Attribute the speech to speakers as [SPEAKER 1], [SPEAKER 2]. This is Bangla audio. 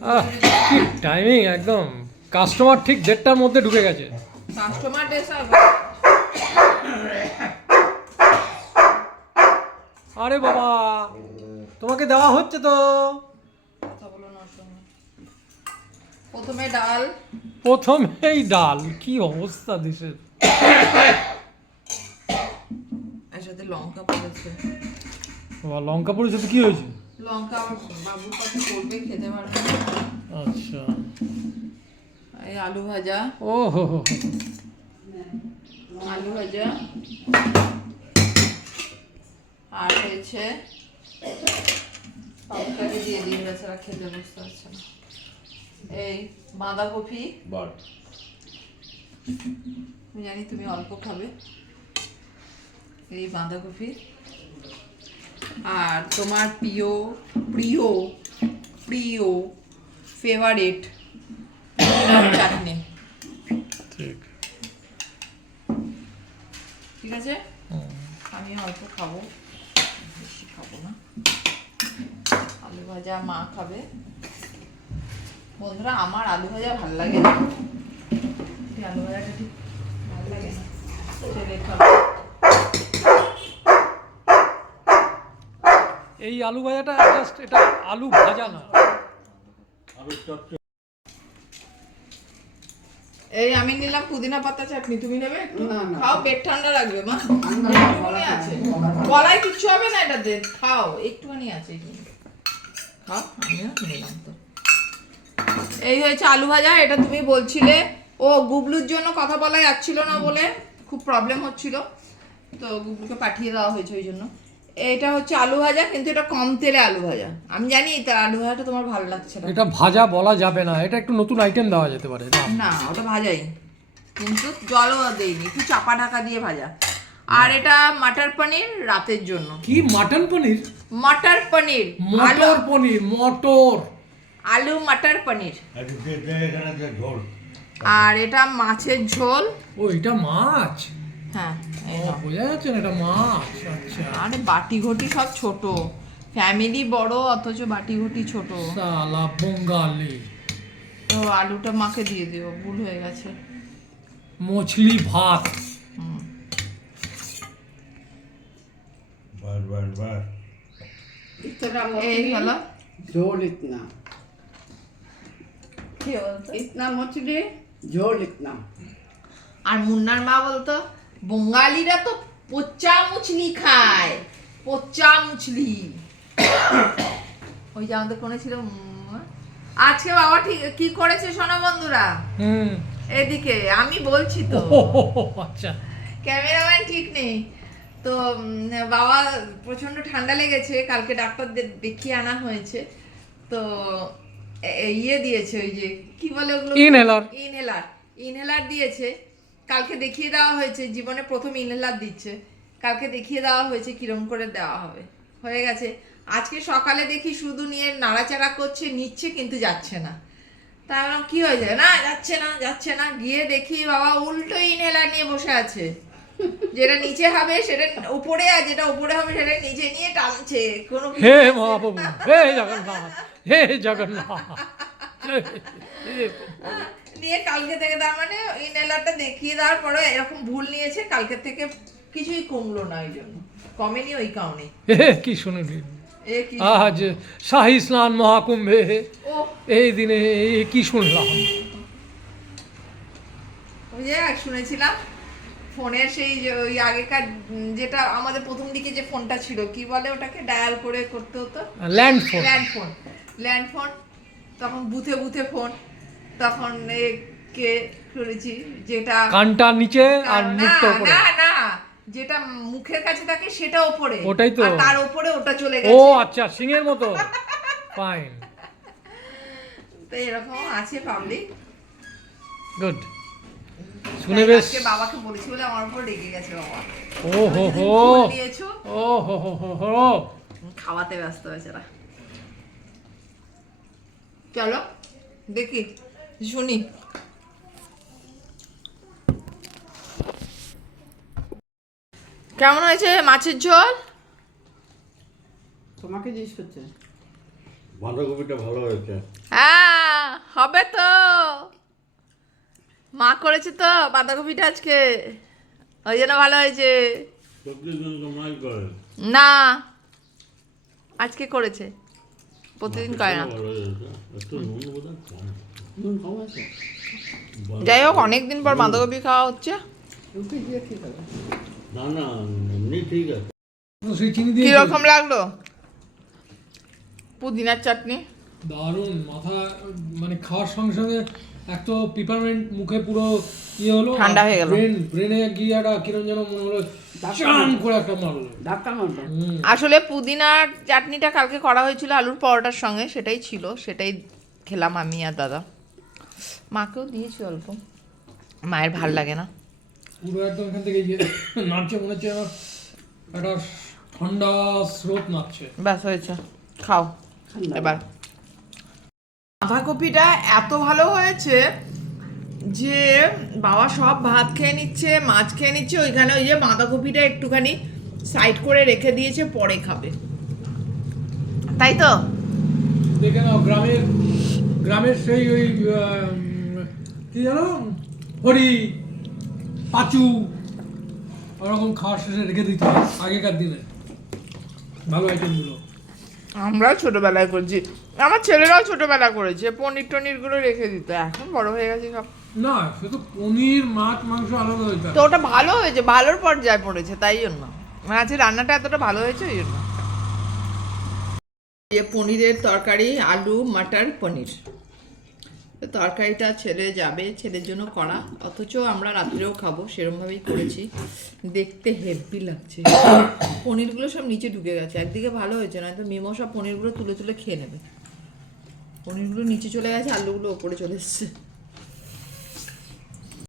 [SPEAKER 1] আহ কি টাইমিং একদম। কাস্টমার ঠিক দেড়টার মধ্যে ঢুকে গেছে।
[SPEAKER 2] কাস্টমার
[SPEAKER 1] আরে বাবা তোমাকে দেওয়া হচ্ছে তো।
[SPEAKER 2] প্রথমে ডাল।
[SPEAKER 1] প্রথমেই ডাল কি অবস্থা দেশের।
[SPEAKER 2] লঙ্কা পড়েছে।
[SPEAKER 1] লঙ্কা পড়েছে তো কি হয়েছে?
[SPEAKER 2] লঙ্কা কাছে করবে খেতে পারবে।
[SPEAKER 1] আচ্ছা।
[SPEAKER 2] এই আলু ভাজা।
[SPEAKER 1] ও হো।
[SPEAKER 2] আলু ভাজা। আর হয়েছে পাপড়াকে দিয়ে দিন বেচারা খেতে বসতে পারছে না। এই বাঁধাকপি।
[SPEAKER 3] বাট।
[SPEAKER 2] আমি জানি তুমি অল্প খাবে। এই বাঁধাকপি। আর তোমার প্রিয় প্রিয় প্রিয় ফেভারিট চাটনি।
[SPEAKER 1] ঠিক।
[SPEAKER 2] ঠিক আছে? আমি অল্প খাব। বেশি খাব না। আলু ভাজা মা খাবে। বন্ধুরা আমার আলু ভাজা ভালো লাগে না। আলু ভাজাটা ঠিক ভালো লাগে না। ছেলে খাবে
[SPEAKER 1] এই আলু ভাজাটা জাস্ট এটা আলু ভাজা না।
[SPEAKER 2] এই আমি নিলাম পুদিনা পাতা চাটনি তুমি নেবে একটু?
[SPEAKER 4] না, না।
[SPEAKER 2] খাও পেট ঠান্ডা লাগবে মা। একটুখানি আছে।
[SPEAKER 4] গলা
[SPEAKER 2] কিচ্ছু হবে না এটাতে? খাও একটুখানি আছে খাও আমিও নিলাম তো। এই হয়েছে আলু ভাজা এটা তুমি বলছিলে ও গুবলুর জন্য কথা বলা যাচ্ছিল না বলে খুব প্রবলেম হচ্ছিল। তো গুবলুকে পাঠিয়ে দেওয়া হয়েছে ওই জন্য। এটা হচ্ছে আলু ভাজা কিন্তু এটা কম তেলে আলু ভাজা। আমি জানি এটা আলু ভাজাটা তোমার ভালো লাগছে না।
[SPEAKER 1] এটা ভাজা বলা যাবে না এটা একটু নতুন আইটেম দেওয়া যেতে পারে না?
[SPEAKER 2] ওটা ভাজাই। কিন্তু জলও দেয়নি একটু চাপা ঢাকা দিয়ে ভাজা। আর এটা মাটার পনির রাতের জন্য।
[SPEAKER 1] কি মাটন পনির?
[SPEAKER 2] মটর পনির আলু
[SPEAKER 1] মটর পনির মটর।
[SPEAKER 2] আলু মটর পনির।
[SPEAKER 3] ঝোল।
[SPEAKER 2] আর এটা মাছের ঝোল।
[SPEAKER 1] ও এটা মাছ?
[SPEAKER 2] হ্যাঁ,
[SPEAKER 1] বোঝা যাচ্ছে না এটা মাছ আচ্ছা, আচ্ছা
[SPEAKER 2] আরে বাটি ঘটি সব ছোট। ফ্যামিলি বড় অথচ বাটি ঘটি ছোট।
[SPEAKER 1] সালা বঙ্গালি।
[SPEAKER 2] আলুটা মাকে দিয়ে দিও ভুল হয়ে গেছে।
[SPEAKER 1] মছলি ভাত।
[SPEAKER 2] আর মুন্নার মা বলতো? বঙ্গালীরা তো পচা মুচলি খায় পচা মুচলি ওই যে আমাদের কোনে ছিল আজকে বাবা ঠিক কি করেছে শোনো বন্ধুরা?
[SPEAKER 1] হুম।
[SPEAKER 2] এদিকে আমি বলছি তো।
[SPEAKER 1] আচ্ছা।
[SPEAKER 2] ক্যামেরাম্যান ঠিক নেই। তো বাবা প্রচণ্ড ঠান্ডা লেগেছে কালকে ডাক্তারদের দেখিয়ে আনা হয়েছে। তো ইয়ে দিয়েছে ওই যে কি বলে ওগুলো
[SPEAKER 1] Inhaler.
[SPEAKER 2] ইনহেলার ইনহেলার দিয়েছে। কালকে দেখিয়ে দেওয়া হয়েছে জীবনে প্রথম ইনহেলার দিচ্ছে। কালকে দেখিয়ে দেওয়া হয়েছে কিরম করে দেওয়া হবে। হয়ে গেছে। আজকে সকালে দেখি শুধু নিয়ে নাড়াচাড়া করছে নিচ্ছে কিন্তু যাচ্ছে না। তা আমি বললাম, কি হয়ে যায় না যাচ্ছে না যাচ্ছে না। গিয়ে দেখি বাবা উল্টো ইনহেলার নিয়ে বসে আছে। যেটা নিচে হবে সেটা উপরে আর যেটা উপরে হবে সেটা নিচে নিয়ে টানছে। কোনো
[SPEAKER 1] হে মহাপ্রভু হে জগন্নাথ হে জগন্নাথ।
[SPEAKER 2] নিয়ে কালকে থেকে তার মানে ইনহেলারটা দেখিয়ে দেওয়ার পরে এরকম ভুল নিয়েছে কালকে থেকে কিছুই কমলো না ওই জন্য। কমেনি ওই কারণে
[SPEAKER 1] কি শুনিনি আজ শাহী স্নান মহাকুম্ভে এই দিনে কি শুনলাম?
[SPEAKER 2] ওই যে শুনেছিলাম ফোনের সেই ওই আগেকার যেটা আমাদের প্রথম দিকে যে ফোনটা ছিল কি বলে ওটাকে? ডায়াল করে করতে হতো।
[SPEAKER 1] Land phone
[SPEAKER 2] land phone land phone তখন বুথে বুথে ফোন তখন কে করেছি যেটা
[SPEAKER 1] কানটা নিচে আর মুখটা উপরে।
[SPEAKER 2] না না যেটা মুখের কাছে থাকে সেটা ওপরে
[SPEAKER 1] ওটাই তো।
[SPEAKER 2] তার ওপরে ওটা চলে গেছে।
[SPEAKER 1] ও আচ্ছা সিংহের মতো। ফাইন
[SPEAKER 2] তো এরকম আছে পাবলিক
[SPEAKER 1] গুড শুনে বেশ।
[SPEAKER 2] বাবাকে বলেছি বলে আমার উপর রেগে গেছে বাবা।
[SPEAKER 1] ও হো হো ও হো হো হো
[SPEAKER 2] খাওয়াতে ব্যস্ত হয়েছে চলো দেখি শুনি। কেমন হয়েছে মাছের ঝোল?
[SPEAKER 4] তোমাকে জিজ্ঞেস করছে।
[SPEAKER 3] বাঁধাকপিটা ভালো হয়েছে।
[SPEAKER 2] হ্যাঁ হবে তো। মা করেছে তো বাঁধাকপিটা আজকে। ওই জন্য ভালো হয়েছে। না আজকে করেছে। প্রতিদিন করে না যাই হোক অনেকদিন পর বাঁধাকপি খাওয়া হচ্ছে কীরকম লাগল পুদিনার চাটনি
[SPEAKER 1] দারুণ মাথা মানে খাওয়ার সঙ্গে সঙ্গে এক তো পিপারমেন্ট মুখে পুরো ইয়ে হলো
[SPEAKER 2] ঠান্ডা হয়ে গেল।
[SPEAKER 1] ব্রেন ব্রেনে গিয়ে একটা কিরম যেন মনে হলো চান করে একটা মারলো
[SPEAKER 4] ধাক্কা মারবে
[SPEAKER 2] আসলে পুদিনার চাটনিটা কালকে করা হয়েছিল আলুর পরোটার সঙ্গে সেটাই ছিল সেটাই খেলাম আমি আর দাদা। মাকেও দিয়েছি অল্প। মায়ের ভালো লাগে না।
[SPEAKER 1] পুরো একদম এখান থেকে ইয়ে নাচছে মনে হচ্ছে আমার একটা ঠান্ডা স্রোত নাচছে।
[SPEAKER 2] ব্যাস হয়েছে। খাও। এবার বাঁধাকপিটা এত ভালো হয়েছে যে বাবা সব ভাত খেয়ে নিচ্ছে, মাছ খেয়ে নিচ্ছে, ওইখানে ওই যে বাঁধাকপিটা একটুখানি সাইড করে রেখে দিয়েছে, পরে খাবে। তাই তো?
[SPEAKER 1] দেখে নাও, গ্রামের গ্রামের সেই ওই কি জানো হরি, পাচু, ওরকম খাওয়ার শেষে রেখে দিত আগেকার দিনে। ভালো আইটেমগুলো
[SPEAKER 2] আমরা ছোটোবেলায় করেছি। আমার ছেলেরাও ছোটবেলা করেছে পনির টনিরগুলো রেখে দিত এখন বড় হয়ে গেছে সব।
[SPEAKER 1] না সে তো পনির মাছ মাংস আলাদা হয়েছে
[SPEAKER 2] তো ওটা ভালো হয়েছে ভালোর পর্যায়ে পড়েছে তাই জন্য। মানে আজকে রান্নাটা এতটা ভালো হয়েছে ওই জন্য। পনিরের তরকারি আলু মাটার পনির। তরকারিটা ছেলে যাবে, ছেলের জন্য করা অথচ আমরা রাত্রেও খাব সেরমভাবেই করেছি। দেখতে হেভি লাগছে। পনিরগুলো সব নিচে ঢুকে গেছে। একদিকে ভালো হয়েছে না তো মিমো সব পনিরগুলো তুলে তুলে খেয়ে নেবে। পনিরগুলো নিচে চলে গেছে, আলুগুলো ওপরে চলে এসছে।